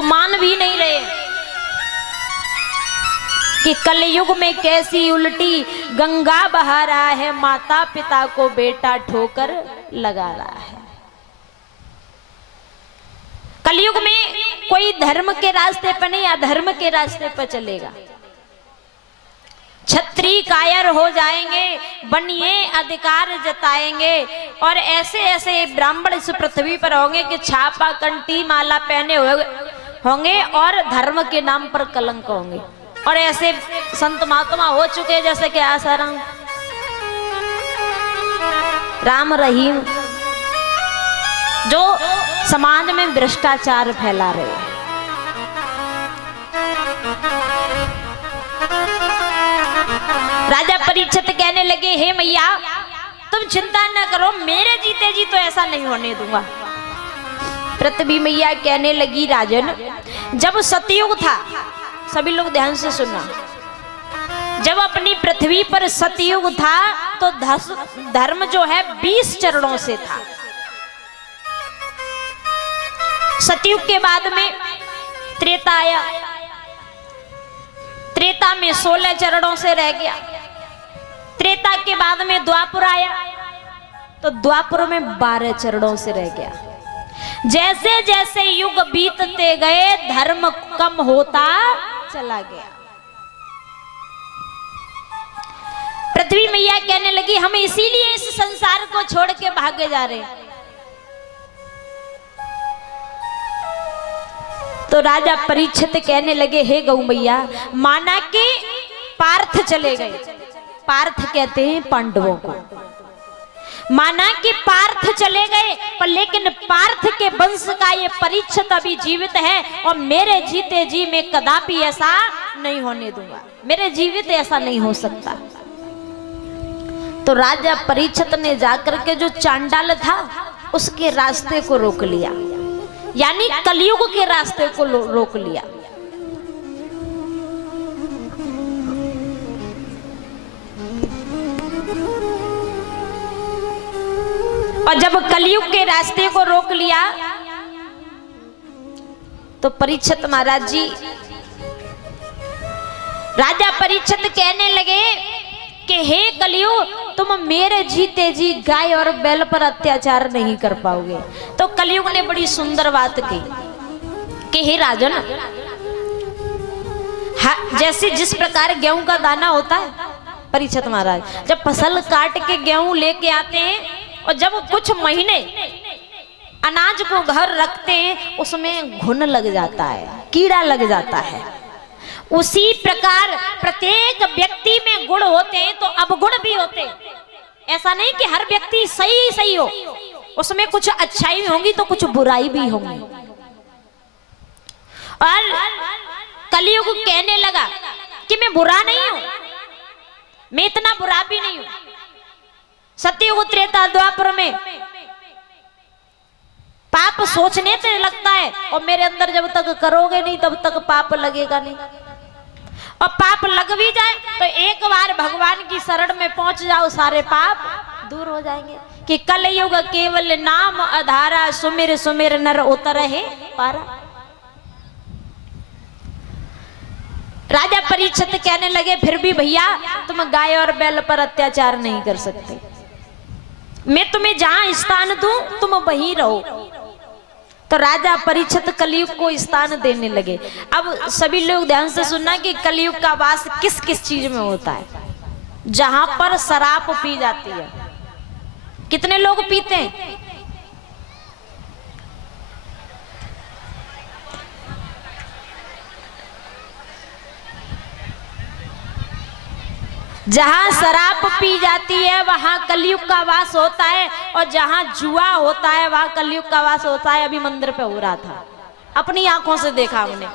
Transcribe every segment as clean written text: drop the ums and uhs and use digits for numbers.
वो मान भी नहीं रहे कि कलयुग में कैसी उल्टी गंगा बहा रहा है, माता पिता को बेटा ठोकर लगा रहा है। कलयुग में कोई धर्म के रास्ते पर नहीं, अधर्म के रास्ते पर चलेगा। छत्री कायर हो जाएंगे, बनिए अधिकार जताएंगे, और ऐसे ऐसे ब्राह्मण इस पृथ्वी पर होंगे कि छापा कंठी माला पहने होंगे और धर्म के नाम पर कलंक होंगे। और ऐसे संत महात्मा हो चुके जैसे कि आसाराम, राम रहीम, जो समाज में भ्रष्टाचार फैला रहे हैं। राजा परीक्षित कहने लगे, हे मैया तुम चिंता न करो, मेरे जीते जी तो ऐसा नहीं होने दूंगा। पृथ्वी मैया कहने लगी, राजन जब सतयुग था, सभी लोग ध्यान से सुनना, जब अपनी पृथ्वी पर सतयुग था तो धर्म जो है 20 चरणों से था। सतयुग के बाद में त्रेता आया, त्रेता में 16 चरणों से रह गया। त्रेता के बाद में द्वापर आया तो द्वापर में 12 चरणों से रह गया। जैसे जैसे युग बीतते गए धर्म कम होता चला गया। पृथ्वी मैया कहने लगी, हम इसीलिए इस संसार को छोड़ के भागे जा रहे हैं। तो राजा परीक्षित कहने लगे, हे गौ मैया, माना कि पार्थ चले गए, पार्थ कहते हैं पांडवों को, माना कि पार्थ चले गए, पर लेकिन पार्थ के वंश का ये परीक्षित अभी जीवित है, और मेरे जीते जी में कदापि ऐसा नहीं होने दूंगा, मेरे जीवित ऐसा नहीं हो सकता। तो राजा परीक्षित ने जाकर के जो चांडाल था उसके रास्ते को रोक लिया, यानी कलयुग के रास्ते को रोक लिया। और जब कलयुग के रास्ते को रोक लिया तो परीक्षित महाराज जी, राजा परीक्षित कहने लगे कि हे कलयुग, तुम मेरे जीते जी गाय और बैल पर अत्याचार नहीं कर पाओगे। तो कलयुग ने बड़ी सुंदर बात की कि हे राजन, जैसे जिस प्रकार गेहूं का दाना होता है, परीक्षित महाराज जब फसल काट के गेहूं लेके आते हैं और जब कुछ महीने अनाज को घर रखते हैं उसमें घुन लग जाता है, कीड़ा लग जाता है, उसी प्रकार प्रत्येक व्यक्ति में गुण होते हैं तो अवगुण भी होते हैं। ऐसा नहीं कि हर व्यक्ति सही सही हो, उसमें कुछ अच्छाई होंगी तो कुछ बुराई भी होंगी। और कलयुग कहने लगा कि मैं बुरा नहीं हूं, मैं इतना बुरा भी नहीं हूं। सतयुग त्रेता द्वापर में पाप सोचने से लगता है, और मेरे अंदर जब तक करोगे नहीं तब तक पाप लगेगा नहीं, और पाप लग भी जाए तो एक बार भगवान की शरण में पहुंच जाओ, सारे पाप दूर हो जाएंगे। कि कलयुग केवल नाम आधारा, सुमिर सुमिर नर उतर है पारा। राजा परीक्षित कहने लगे, फिर भी भैया तुम गाय और बैल पर अत्याचार नहीं कर सकते, मैं तुम्हें जहां स्थान दूं तुम वहीं रहो। तो राजा परीक्षित कलयुग को स्थान देने लगे। अब सभी लोग ध्यान से सुनना कि कलयुग का वास किस किस चीज में होता है। जहां पर शराब पी जाती है, कितने लोग पीते हैं? जहां शराब पी जाती है वहां कलयुग का वास होता है, और जहां जुआ होता है वहां कलयुग का वास होता है। अभी मंदिर पे हो रहा था, अपनी आंखों से देखा हमने।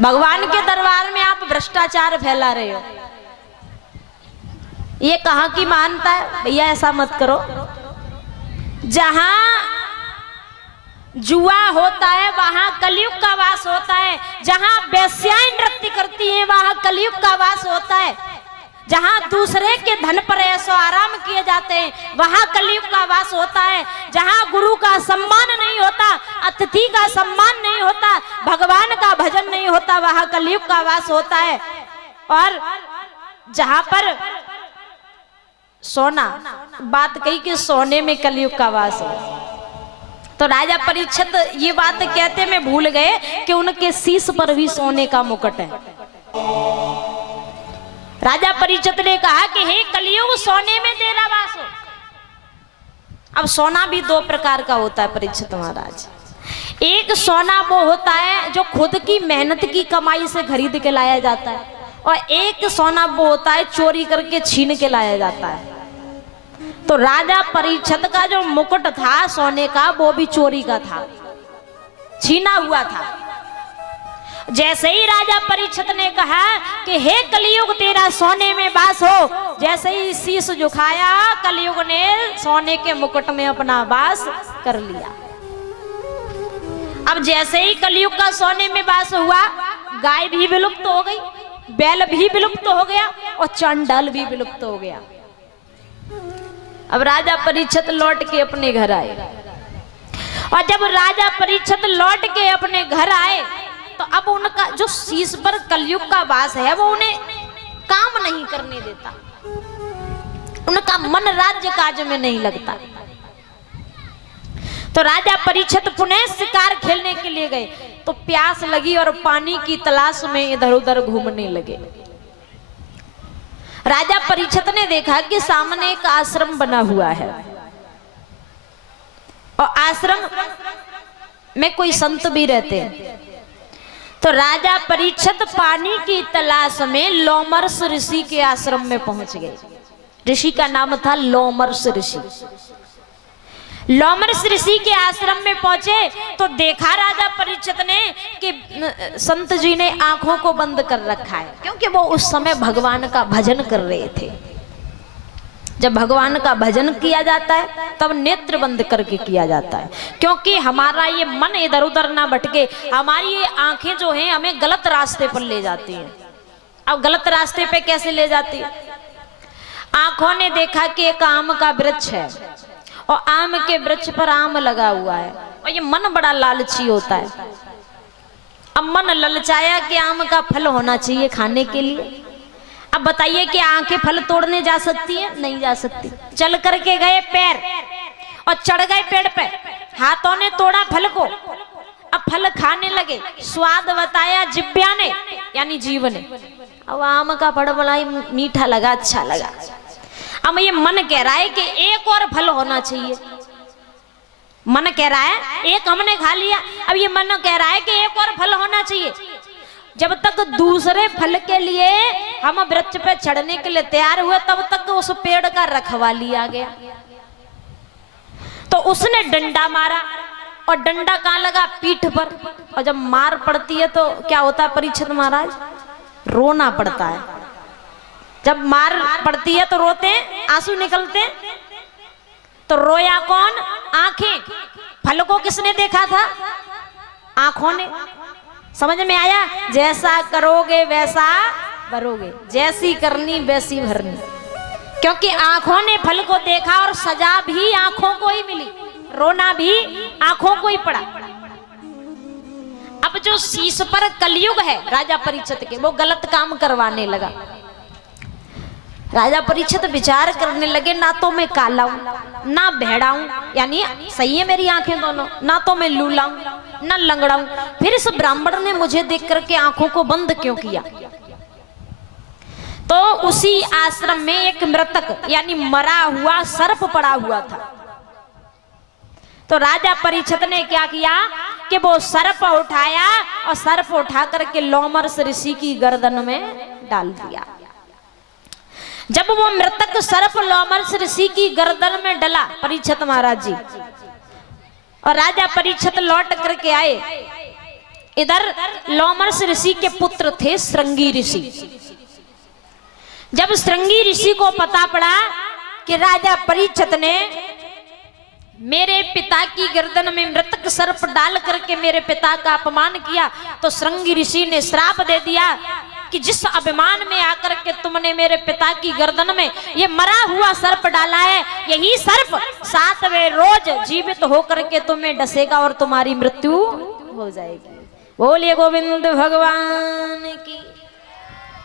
भगवान के दरबार में आप भ्रष्टाचार फैला रहे हो, ये कहां की मानता है? भैया ऐसा मत करो। जहां जुआ होता है वहां कलयुग का वास होता है, जहां वेश्याएं नृत्य करती हैं वहां कलयुग का वास होता है, जहां दूसरे के धन पर ऐशो आराम किए जाते हैं वहां कलयुग का वास होता है, जहां गुरु का सम्मान अतिथि का सम्मान नहीं होता, भगवान का भजन नहीं होता, वहां कलयुग का वास होता है। और जहां पर सोना, बात कही कि सोने में कलयुग का वास है, तो राजा परीक्षित ये बात कहते में भूल गए कि उनके शीश पर भी सोने का मुकुट है। राजा परीक्षित ने कहा कि हे कलयुग, सोने में तेरा वास हो। अब सोना भी दो प्रकार का होता है परीक्षित महाराज। एक सोना वो होता है जो खुद की मेहनत की कमाई से खरीद के लाया जाता है, और एक सोना वो होता है चोरी करके छीन के लाया जाता है। तो राजा परीक्षित का जो मुकुट था सोने का, वो भी चोरी का था, छीना हुआ था। जैसे ही राजा परीक्षित ने कहा कि हे कलयुग, तेरा सोने में वास हो, जैसे ही शीश झुकाया, कलयुग ने सोने के मुकुट में अपना वास कर लिया। अब जैसे ही कलयुग का सोने में वास हुआ, गाय भी विलुप्त हो गई, बैल भी विलुप्त हो गया, और चंडाल भी विलुप्त हो गया। अब राजा परीक्षित लौट के अपने घर आए, और जब राजा परीक्षित लौट के अपने घर आए, तो अब उनका जो शीश पर कलयुग का वास है वो उन्हें काम नहीं करने देता, उनका मन राज्य काज में नहीं लगता। तो राजा परीक्षित पुनः शिकार खेलने के लिए गए, तो प्यास लगी और पानी की तलाश में इधर उधर घूमने लगे। राजा परीक्षित ने देखा कि सामने एक आश्रम बना हुआ है, और आश्रम में कोई संत भी रहते हैं। तो राजा परीक्षित पानी की तलाश में लोमर्ष ऋषि के आश्रम में पहुंच गए। ऋषि का नाम था लोमर्ष ऋषि। लोमर्ष ऋषि के आश्रम में पहुंचे तो देखा राजा परीक्षित ने कि संत जी ने आंखों को बंद कर रखा है, क्योंकि वो उस समय भगवान का भजन कर रहे थे। जब भगवान का भजन किया जाता है तब नेत्र बंद करके किया जाता है, क्योंकि हमारा ये मन इधर उधर ना भटके। हमारी ये आंखें जो हैं हमें गलत रास्ते पर ले जाती हैं। अब गलत रास्ते पे कैसे ले जाती है? आंखों ने देखा कि एक आम का वृक्ष है, और आम के वृक्ष पर आम लगा हुआ है, और ये मन बड़ा लालची होता है। अब मन ललचाया कि आम का फल होना चाहिए खाने के लिए। अब बताइए कि आंखें फल तोड़ने जा सकती है? नहीं जा सकती। चल करके गए पैर और चढ़ गए पेड़ पे, हाथों ने तोड़ा फल को, अब फल खाने लगे। स्वाद बताया जिब्या ने, यानी जीव ने। अब आम का फल बड़ा मीठा लगा, अच्छा लगा। अब ये मन कह रहा है कि एक और फल होना चाहिए। मन कह रहा है, एक हमने खा लिया, अब ये मन कह रहा है कि एक और फल होना चाहिए। जब तक दूसरे फल के लिए हम वृक्ष पे चढ़ने के लिए तैयार हुए, तब तक उस पेड़ का रखवाली आ गया। तो उसने डंडा मारा, और डंडा कहाँ लगा? पीठ पर। और जब मार पड़ती है तो क्या होता है परीक्षित महाराज? रोना पड़ता है। जब मार पड़ती है तो रोते हैं, आंसू निकलते हैं। तो रोया कौन? आंखें। फल को किसने देखा था? आंखों ने। समझ में आया? जैसा करोगे वैसा भरोगे, जैसी करनी वैसी भरनी। क्योंकि आंखों ने फल को देखा और सजा भी आंखों को ही मिली, रोना भी आंखों को ही पड़ा। अब जो शीश पर कलयुग है राजा परीक्षित के, वो गलत काम करवाने लगा। राजा परीक्षित विचार करने लगे, ना तो मैं काला हूं ना भेड़ा हूं, यानी सही है मेरी आंखें दोनों, ना तो मैं लूला हूं ना लंगड़ा हूं, फिर इस ब्राह्मण ने मुझे देख करके आंखों को बंद क्यों किया? तो उसी आश्रम में एक मृतक यानी मरा हुआ सर्प पड़ा हुआ था। तो राजा परीक्षित ने क्या किया कि वो सर्प उठाया और सर्प उठा करके लोमर्ष ऋषि की गर्दन में डाल दिया। जब वो मृतक सर्प लोमर्ष ऋषि की गर्दन में डला परीक्षित महाराज जी, और राजा परीक्षित लौट करके आए, इधर लोमर्ष ऋषि के पुत्र थे श्रृंगी ऋषि। जब श्रृंगी ऋषि को पता पड़ा कि राजा परीक्षित ने मेरे पिता की गर्दन में मृतक सर्प डाल करके मेरे पिता का अपमान किया, तो श्रृंगी ऋषि ने श्राप दे दिया कि जिस अभिमान में आकर के तुमने मेरे पिता की गर्दन में ये मरा हुआ सर्प डाला है, यही सर्प 7वें रोज जीवित होकर के तुम्हें डसेगा और तुम्हारी मृत्यु हो जाएगी। बोलिए गोविंद भगवान की।